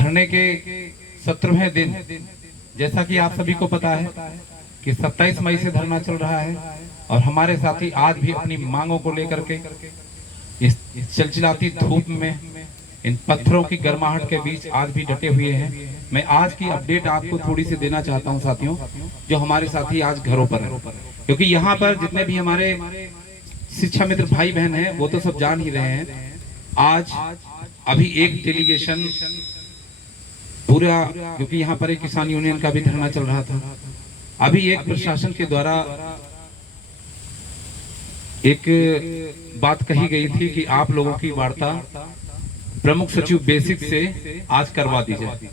धरने के 17वें दिन, जैसा कि आप सभी को पता है कि 27 मई से धरना चल रहा है और हमारे साथी आज भी अपनी मांगों को लेकर के इस चिलचिलाती धूप में इन पत्थरों की गर्माहट के बीच आज भी डटे हुए हैं। मैं आज की अपडेट आपको थोड़ी सी देना चाहता हूं साथियों, जो हमारे साथी आज घरों पर हैं, क्योंकि यहाँ पर जितने भी हमारे शिक्षा मित्र भाई बहन हैं वो तो सब जान ही रहे हैं। आज अभी एक डेलीगेशन पूरा, क्योंकि यहाँ पर एक किसान यूनियन का भी धरना चल रहा था, अभी एक प्रशासन के द्वारा एक बात कही गई थी कि आप लोगों की वार्ता प्रमुख सचिव बेसिक से आज करवा दी जाए,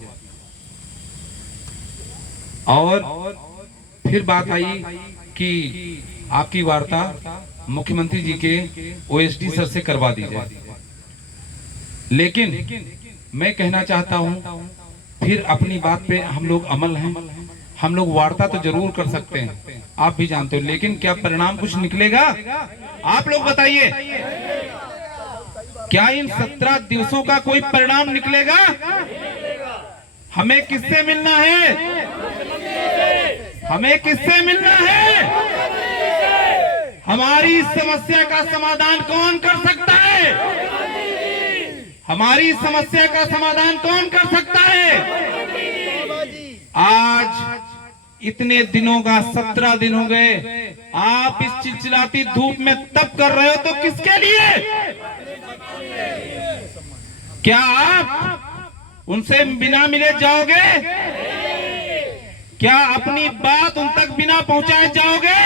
और फिर बात आई कि आपकी वार्ता मुख्यमंत्री जी के ओएसडी सर से करवा दी जाए। लेकिन मैं कहना चाहता हूं, फिर अपनी बात पे हम लोग अमल हैं, हम लोग वार्ता तो जरूर कर सकते हैं, आप भी जानते हो, लेकिन क्या परिणाम कुछ निकलेगा? आप लोग बताइए, क्या इन 17 दिवसों का कोई परिणाम निकलेगा? हमें किससे मिलना है? हमें किससे मिलना है? हमारी समस्या का समाधान कौन कर सकता है? हमारी समस्या का समाधान कौन कर सकता है? आज इतने दिनों का 17 दिन हो गए, आप इस चिलचिलाती धूप में तप कर रहे हो तो किसके लिए? क्या आप उनसे बिना मिले जाओगे? क्या अपनी बात उन तक बिना पहुंचाए जाओगे?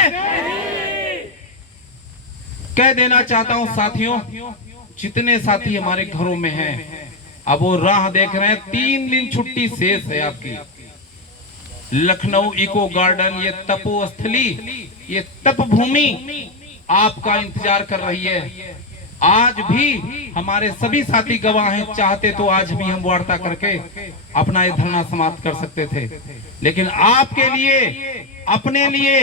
कह देना चाहता हूं साथियों, जितने साथी हमारे घरों में हैं, अब वो राह देख रहे हैं, 3 दिन छुट्टी शेष है आपकी। लखनऊ इको गार्डन, ये तपोस्थली, ये तप भूमि आपका इंतजार कर रही है। आज भी हमारे सभी साथी गवाह हैं, चाहते तो आज भी हम वार्ता करके अपना ये धरना समाप्त कर सकते थे, लेकिन आपके लिए, अपने लिए,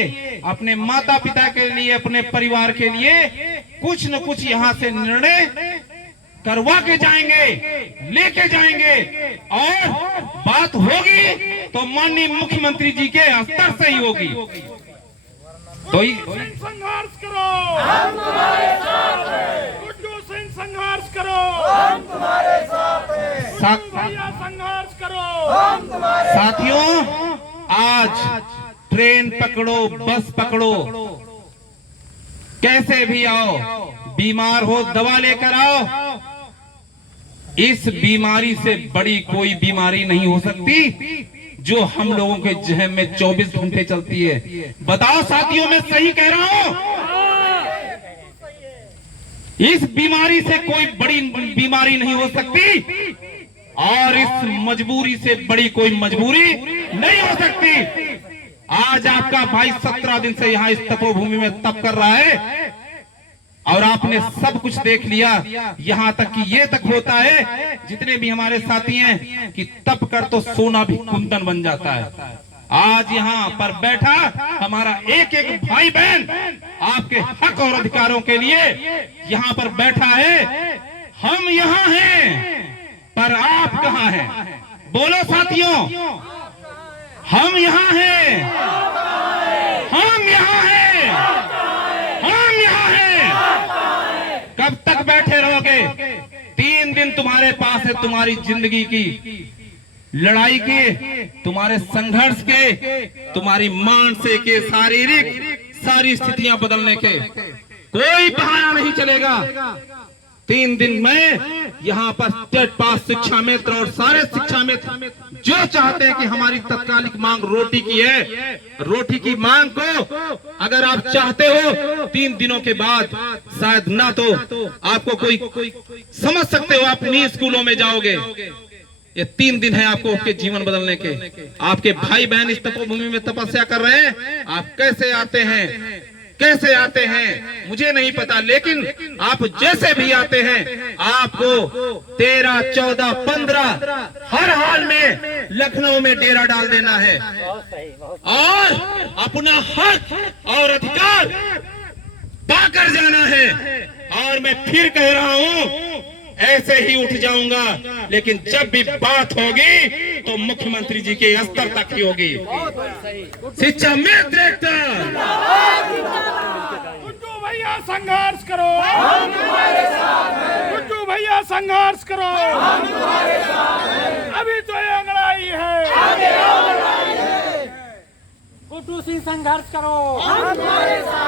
अपने माता पिता के लिए, अपने परिवार के लिए कुछ न कुछ यहाँ से निर्णय करवा के जाएंगे, लेके जाएंगे, और बात होगी तो माननीय मुख्यमंत्री जी के स्तर से ही होगी। तो संघर्ष करो, हम तुम्हारे साथ हैं। गुड्डू सिंह संघर्ष करो, हम तुम्हारे साथ हैं। संघर्ष करो, हम तुम्हारे साथियों, आज ट्रेन पकड़ो, बस पकड़ो, कैसे भी आओ, बीमार हो दवा लेकर आओ। इस बीमारी से बड़ी कोई बीमारी नहीं हो सकती जो हम लोगों के जहन में 24 घंटे चलती है। बताओ साथियों, मैं सही कह रहा हूं? इस बीमारी से कोई बड़ी बीमारी नहीं हो सकती, और इस मजबूरी से बड़ी कोई मजबूरी नहीं हो सकती। आज आपका भाई 17 दिन से यहाँ इस तपोभूमि में तप कर रहा है, और आपने सब कुछ देख लिया, यहाँ तक कि ये तक होता है, जितने भी हमारे साथी हैं, कि तप कर तो सोना भी कुंदन बन जाता है। आज यहाँ पर बैठा हमारा एक एक भाई बहन आपके हक और अधिकारों के लिए यहाँ पर बैठा है। हम यहाँ हैं, पर आप कहाँ हैं? बोलो साथियों, हम यहाँ हैं, हम यहाँ हैं, हम यहाँ हैं। कब तक बैठे रहोगे? 3 दिन तुम्हारे पास है, तुम्हारी जिंदगी की लड़ाई के, तुम्हारे संघर्ष के, तुम्हारी मानसिक के, शारीरिक सारी स्थितियां बदलने के। कोई बहाना नहीं चलेगा। 3 दिन में यहाँ पर स्टेट पास शिक्षा मित्र और सारे शिक्षा मित्र जो चाहते हैं कि हमारी तत्कालिक मांग रोटी की है, रोटी की मांग को अगर आप चाहते हो 3 दिनों के बाद, शायद ना तो आपको कोई समझ सकते हो, आप नहीं स्कूलों में जाओगे। ये 3 दिन है आपको आपके जीवन बदलने के। आपके भाई बहन इस तपोभूमि में तपस्या कर रहे हैं। आप कैसे आते हैं, कैसे आते हैं मुझे नहीं पता, लेकिन आप जैसे भी आते हैं, आपको 13, 14, 15 हर हाल में लखनऊ में डेरा डाल देना है और अपना हक और अधिकार पाकर जाना है। और मैं फिर कह रहा हूं, ऐसे ही उठ जाऊंगा, लेकिन जब भी बात होगी तो मुख्यमंत्री जी के स्तर तक ही होगी। शिक्षा मित्र एकता, गुड्डू भैया संघर्ष करो, हम तुम्हारे साथ हैं। गुड्डू भैया संघर्ष करो, हम तुम्हारे साथ हैं। अभी तो ये अंगड़ाई है, आगे और लड़ाई है। गुड्डू सिंह संघर्ष करो, हम तुम्हारे साथ।